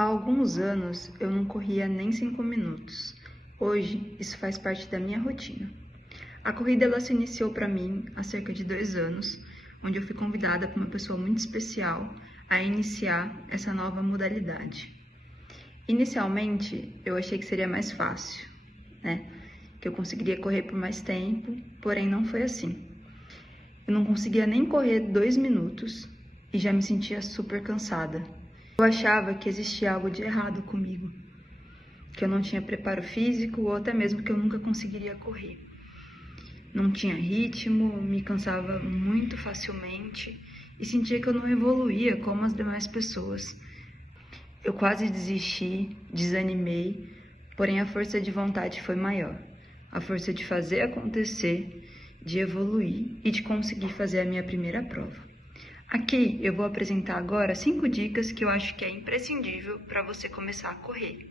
Há alguns anos eu não corria nem 5 minutos. Hoje, isso faz parte da minha rotina. A corrida ela se iniciou para mim há cerca de 2 anos, onde eu fui convidada por uma pessoa muito especial a iniciar essa nova modalidade. Inicialmente, eu achei que seria mais fácil, que eu conseguiria correr por mais tempo, porém não foi assim. Eu não conseguia nem correr 2 minutos e já me sentia super cansada. Eu achava que existia algo de errado comigo, que eu não tinha preparo físico ou até mesmo que eu nunca conseguiria correr. Não tinha ritmo, me cansava muito facilmente e sentia que eu não evoluía como as demais pessoas. Eu quase desisti, desanimei, porém a força de vontade foi maior. A força de fazer acontecer, de evoluir e de conseguir fazer a minha primeira prova. Aqui eu vou apresentar agora 5 dicas que eu acho que é imprescindível para você começar a correr.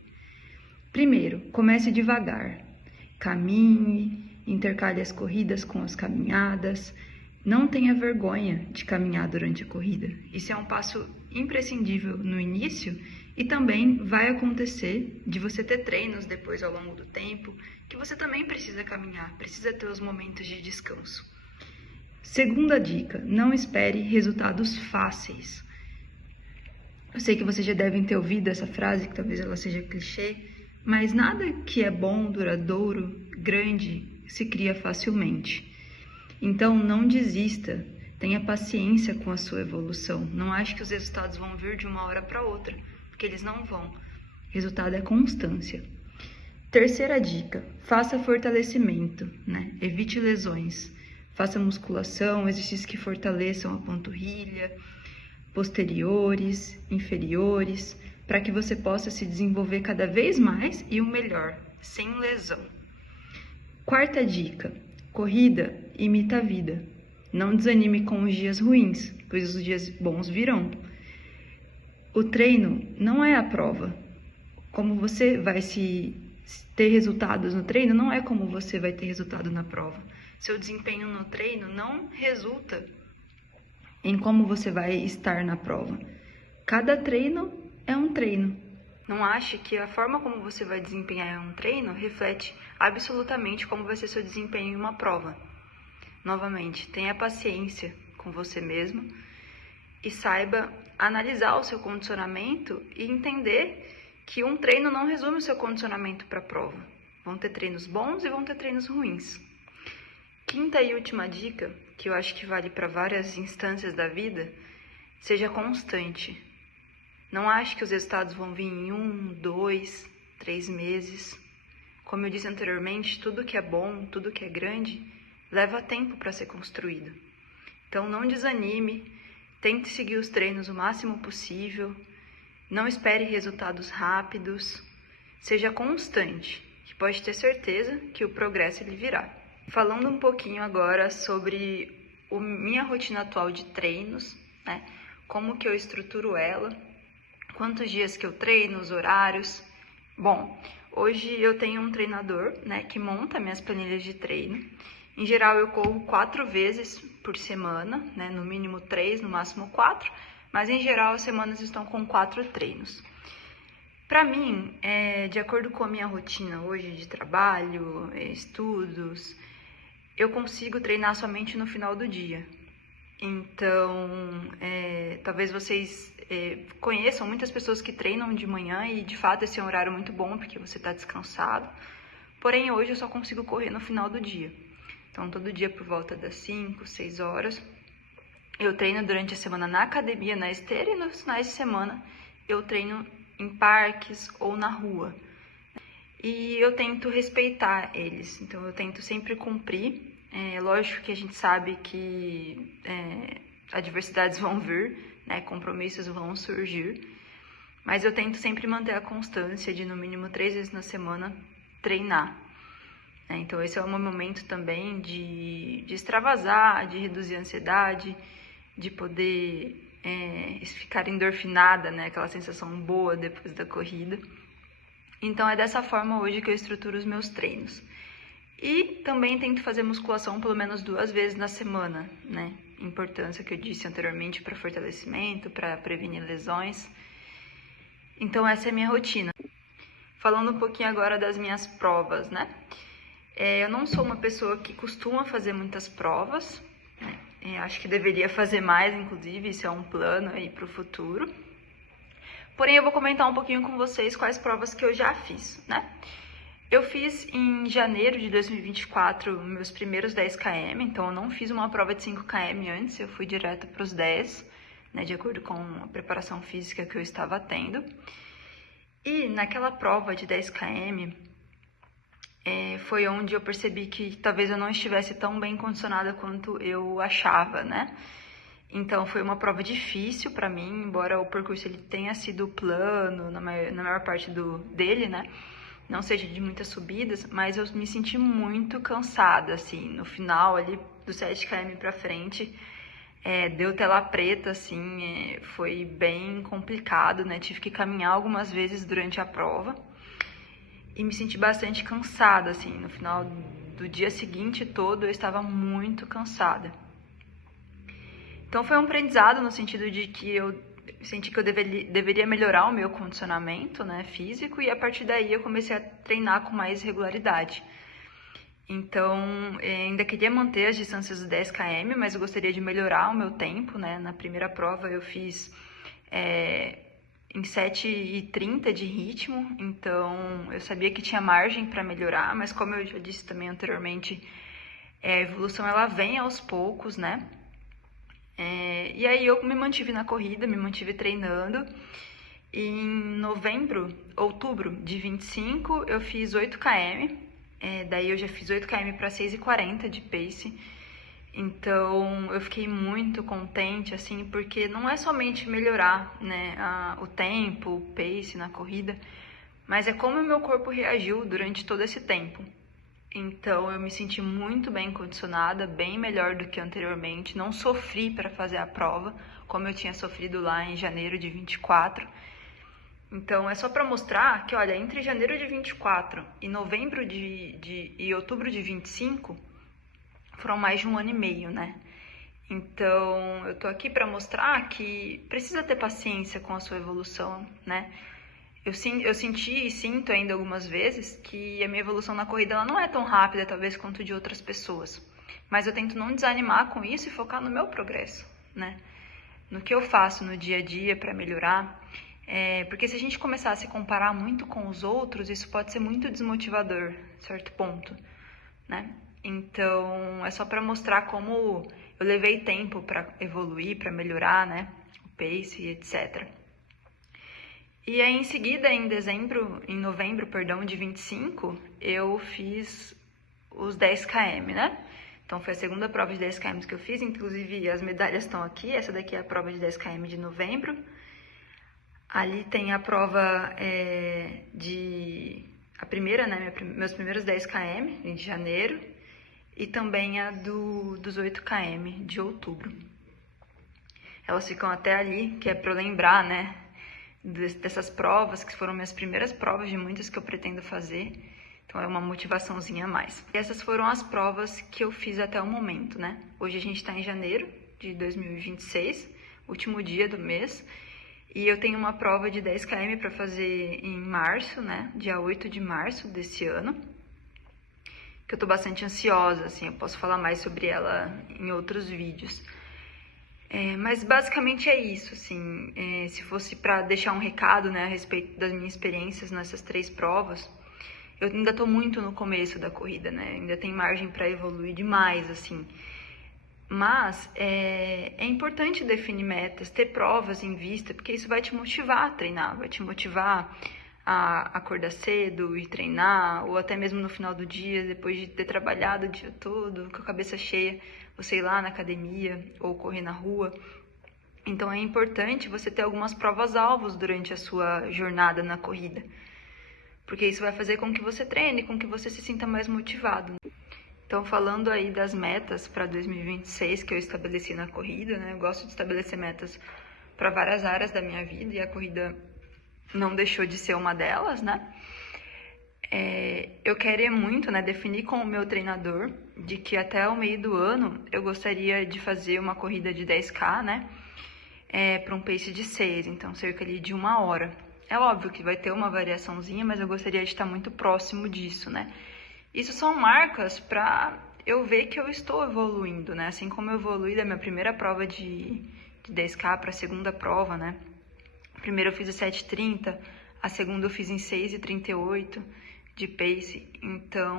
Primeiro, comece devagar. Caminhe, intercale as corridas com as caminhadas. Não tenha vergonha de caminhar durante a corrida. Isso é um passo imprescindível no início e também vai acontecer de você ter treinos depois ao longo do tempo, que você também precisa caminhar, precisa ter os momentos de descanso. Segunda dica, não espere resultados fáceis. Eu sei que vocês já devem ter ouvido essa frase, que talvez ela seja clichê, mas nada que é bom, duradouro, grande, se cria facilmente. Então, não desista, tenha paciência com a sua evolução. Não ache que os resultados vão vir de uma hora para outra, porque eles não vão. Resultado é constância. Terceira dica, faça fortalecimento, Evite lesões. Faça musculação, exercícios que fortaleçam a panturrilha, posteriores, inferiores, para que você possa se desenvolver cada vez mais e o melhor, sem lesão. Quarta dica, corrida imita a vida. Não desanime com os dias ruins, pois os dias bons virão. O treino não é a prova. Como você vai ter resultados no treino, não é como você vai ter resultado na prova. Seu desempenho no treino não resulta em como você vai estar na prova. Cada treino é um treino. Não ache que a forma como você vai desempenhar um treino reflete absolutamente como vai ser seu desempenho em uma prova. Novamente, tenha paciência com você mesmo e saiba analisar o seu condicionamento e entender que um treino não resume o seu condicionamento para a prova. Vão ter treinos bons e vão ter treinos ruins. Quinta e última dica, que eu acho que vale para várias instâncias da vida, seja constante. Não ache que os resultados vão vir em 1, 2, 3 meses. Como eu disse anteriormente, tudo que é bom, tudo que é grande, leva tempo para ser construído. Então não desanime, tente seguir os treinos o máximo possível, não espere resultados rápidos, seja constante, que pode ter certeza que o progresso ele virá. Falando um pouquinho agora sobre a minha rotina atual de treinos, como que eu estruturo ela, quantos dias que eu treino, os horários. Bom, hoje eu tenho um treinador, que monta minhas planilhas de treino. Em geral eu corro 4 vezes por semana, no mínimo 3, no máximo 4, mas em geral as semanas estão com 4 treinos. Para mim, de acordo com a minha rotina hoje de trabalho, estudos, eu consigo treinar somente no final do dia. Então, talvez vocês conheçam muitas pessoas que treinam de manhã e de fato esse é um horário muito bom porque você está descansado. Porém, hoje eu só consigo correr no final do dia. Então, todo dia por volta das 5, 6 horas. Eu treino durante a semana na academia, na esteira, e nos finais de semana eu treino em parques ou na rua. E eu tento respeitar eles, então eu tento sempre cumprir. Lógico que a gente sabe que adversidades vão vir, compromissos vão surgir, mas eu tento sempre manter a constância de no mínimo 3 vezes na semana treinar. Então esse é o meu momento também de extravasar, de reduzir a ansiedade, de poder ficar endorfinada, aquela sensação boa depois da corrida. Então é dessa forma hoje que eu estruturo os meus treinos. E também tento fazer musculação pelo menos 2 vezes na semana, Importância que eu disse anteriormente para fortalecimento, para prevenir lesões. Então essa é a minha rotina. Falando um pouquinho agora das minhas provas, né? Eu não sou uma pessoa que costuma fazer muitas provas, né? Acho que deveria fazer mais, inclusive, isso é um plano aí para o futuro. Porém, eu vou comentar um pouquinho com vocês quais provas que eu já fiz, né? Eu fiz em janeiro de 2024 meus primeiros 10 km, então eu não fiz uma prova de 5 km antes, eu fui direto para os 10, né, de acordo com a preparação física que eu estava tendo. E naquela prova de 10 km, foi onde eu percebi que talvez eu não estivesse tão bem condicionada quanto eu achava, né? Então foi uma prova difícil para mim, embora o percurso ele tenha sido plano na maior parte dele, né? Não seja de muitas subidas, mas eu me senti muito cansada, assim, no final ali dos 7 km para frente, deu tela preta, assim, foi bem complicado, né? Tive que caminhar algumas vezes durante a prova e me senti bastante cansada, assim, no final do dia seguinte todo eu estava muito cansada. Então foi um aprendizado no sentido de que eu senti que eu deveria melhorar o meu condicionamento, né, físico, e a partir daí eu comecei a treinar com mais regularidade. Então, ainda queria manter as distâncias dos 10 km, mas eu gostaria de melhorar o meu tempo, né? Na primeira prova eu fiz em 7h30 de ritmo, então eu sabia que tinha margem para melhorar, mas como eu já disse também anteriormente, a evolução ela vem aos poucos, né? E aí eu me mantive na corrida, me mantive treinando. E em outubro de 25, eu fiz 8 km. Daí eu já fiz 8 km para 6h40 de pace. Então eu fiquei muito contente, assim, porque não é somente melhorar, né, o tempo, o pace na corrida, mas é como o meu corpo reagiu durante todo esse tempo. Então eu me senti muito bem condicionada, bem melhor do que anteriormente. Não sofri para fazer a prova, como eu tinha sofrido lá em janeiro de 24. Então é só para mostrar que, olha, entre janeiro de 24 e outubro de 25, foram mais de 1 ano e meio, né? Então eu tô aqui para mostrar que precisa ter paciência com a sua evolução, né? Eu senti e sinto ainda algumas vezes que a minha evolução na corrida ela não é tão rápida, talvez, quanto de outras pessoas. Mas eu tento não desanimar com isso e focar no meu progresso, né? No que eu faço no dia a dia para melhorar. Porque se a gente começar a se comparar muito com os outros, isso pode ser muito desmotivador, certo ponto, né? Então, é só para mostrar como eu levei tempo para evoluir, para melhorar, né? O pace, etc. E aí, em seguida, em novembro, de 25, eu fiz os 10 km, né? Então, foi a segunda prova de 10 km que eu fiz, inclusive as medalhas estão aqui. Essa daqui é a prova de 10 km de novembro. Ali tem a prova a primeira, né? Meus primeiros 10 km de janeiro. E também a dos 8 km de outubro. Elas ficam até ali, que é para eu lembrar, né? Dessas provas, que foram minhas primeiras provas de muitas que eu pretendo fazer. Então é uma motivaçãozinha a mais. E essas foram as provas que eu fiz até o momento, né? Hoje a gente está em janeiro de 2026, último dia do mês. E eu tenho uma prova de 10 km para fazer em março, né? Dia 8 de março desse ano. Que eu tô bastante ansiosa, assim, eu posso falar mais sobre ela em outros vídeos. Mas basicamente é isso, assim, se fosse para deixar um recado, né, a respeito das minhas experiências nessas 3 provas, eu ainda tô muito no começo da corrida, né, ainda tem margem para evoluir demais, assim. Mas é importante definir metas, ter provas em vista, porque isso vai te motivar a treinar, vai te motivar a acordar cedo e treinar, ou até mesmo no final do dia, depois de ter trabalhado o dia todo, com a cabeça cheia, você ir lá na academia ou correr na rua. Então é importante você ter algumas provas-alvos durante a sua jornada na corrida, porque isso vai fazer com que você treine, com que você se sinta mais motivado. Então, falando aí das metas para 2026 que eu estabeleci na corrida, né? Eu gosto de estabelecer metas para várias áreas da minha vida e a corrida não deixou de ser uma delas, né? Eu queria muito, né, definir com o meu treinador de que até o meio do ano eu gostaria de fazer uma corrida de 10K, né? Para um pace de 6, então cerca ali de 1 hora. É óbvio que vai ter uma variaçãozinha, mas eu gostaria de estar muito próximo disso, né? Isso são marcas para eu ver que eu estou evoluindo, né? Assim como eu evolui da minha primeira prova de 10K para a segunda prova, né? Primeiro eu fiz a 7:30, a segunda eu fiz em 6:38 de pace. Então,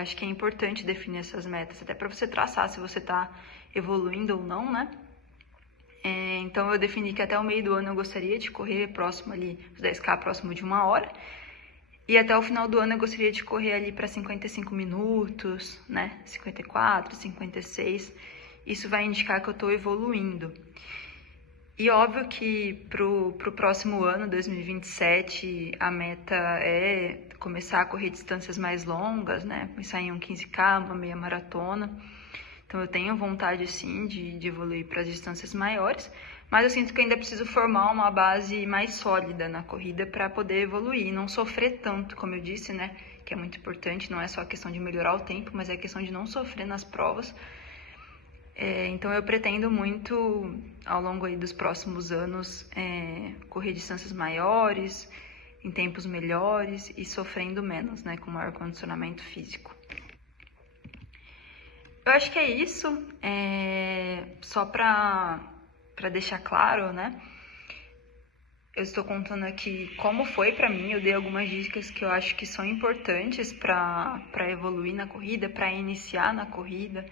acho que é importante definir essas metas, até para você traçar se você está evoluindo ou não, né? Então eu defini que até o meio do ano eu gostaria de correr próximo ali, os 10K próximo de 1 hora. E até o final do ano eu gostaria de correr ali para 55 minutos, né? 54, 56. Isso vai indicar que eu estou evoluindo. E óbvio que pro próximo ano, 2027, a meta é começar a correr distâncias mais longas, né? Pensar em um 15K, uma meia maratona. Então eu tenho vontade sim de evoluir para as distâncias maiores, mas eu sinto que ainda preciso formar uma base mais sólida na corrida para poder evoluir e não sofrer tanto, como eu disse, né? Que é muito importante, não é só a questão de melhorar o tempo, mas é a questão de não sofrer nas provas. Então eu pretendo muito, ao longo aí dos próximos anos, correr distâncias maiores, em tempos melhores e sofrendo menos, né, com maior condicionamento físico. Eu acho que é isso, só para deixar claro, né, eu estou contando aqui como foi para mim, eu dei algumas dicas que eu acho que são importantes para evoluir na corrida, para iniciar na corrida,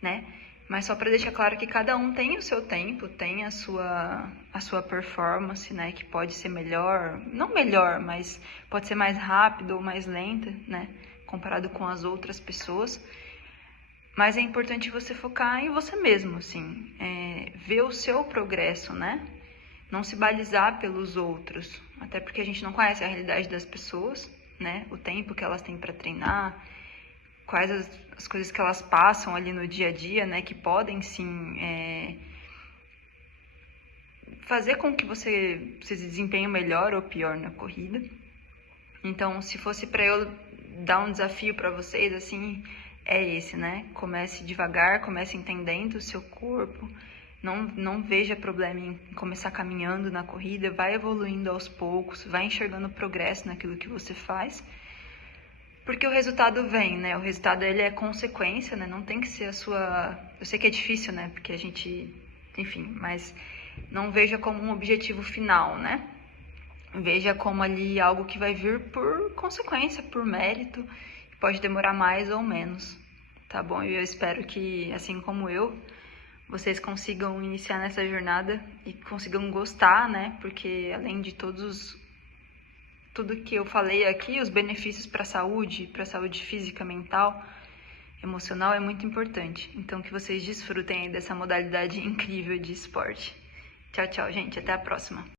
né, mas só para deixar claro que cada um tem o seu tempo, tem a sua performance, né, que pode ser melhor, não melhor, mas pode ser mais rápido ou mais lenta, né, comparado com as outras pessoas. Mas é importante você focar em você mesmo, assim, ver o seu progresso, né, não se balizar pelos outros, até porque a gente não conhece a realidade das pessoas, né, o tempo que elas têm para treinar, quais as coisas que elas passam ali no dia a dia, né, que podem sim fazer com que você se desempenhe melhor ou pior na corrida. Então, se fosse para eu dar um desafio para vocês, assim, é esse, né? Comece devagar, comece entendendo o seu corpo, não veja problema em começar caminhando na corrida, vai evoluindo aos poucos, vai enxergando progresso naquilo que você faz. Porque o resultado vem, né? O resultado, ele é consequência, né? Não tem que ser a sua... Eu sei que é difícil, né? Porque a gente... Enfim, mas não veja como um objetivo final, né? Veja como ali algo que vai vir por consequência, por mérito. Pode demorar mais ou menos, tá bom? E eu espero que, assim como eu, vocês consigam iniciar nessa jornada e consigam gostar, né? Porque além de tudo que eu falei aqui, os benefícios para a saúde física, mental, emocional, é muito importante. Então, que vocês desfrutem aí dessa modalidade incrível de esporte. Tchau, tchau, gente. Até a próxima.